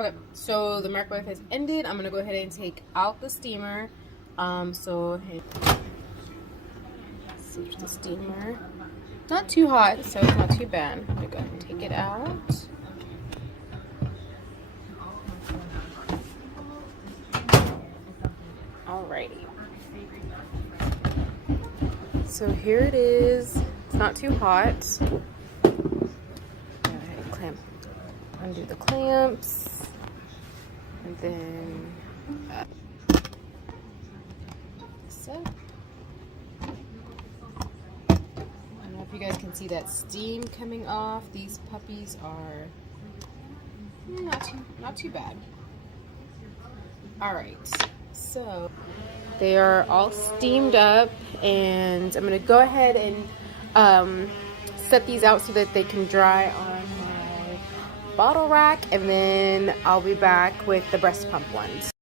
Okay, so the microwave has ended. I'm gonna go ahead and take out the steamer. Switch the steamer. Not too hot, so it's not too bad. I'm gonna go ahead and take it out. Alrighty. So here it is. It's not too hot. Go ahead and undo the clamps, and then so. I don't know if you guys can see that steam coming off. These puppies are not too bad. All right, so they are all steamed up, and I'm gonna go ahead and set these out so that they can dry on my bottle rack, and then I'll be back with the breast pump ones.